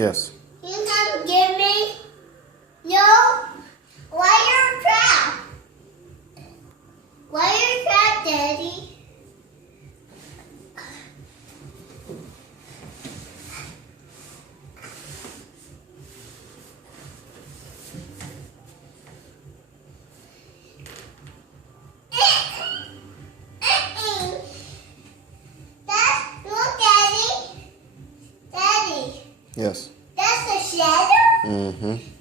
Yes. You can give me no wire trap. Wire trap, Daddy. Daddy. Yes. That's a shadow? Mm-hmm.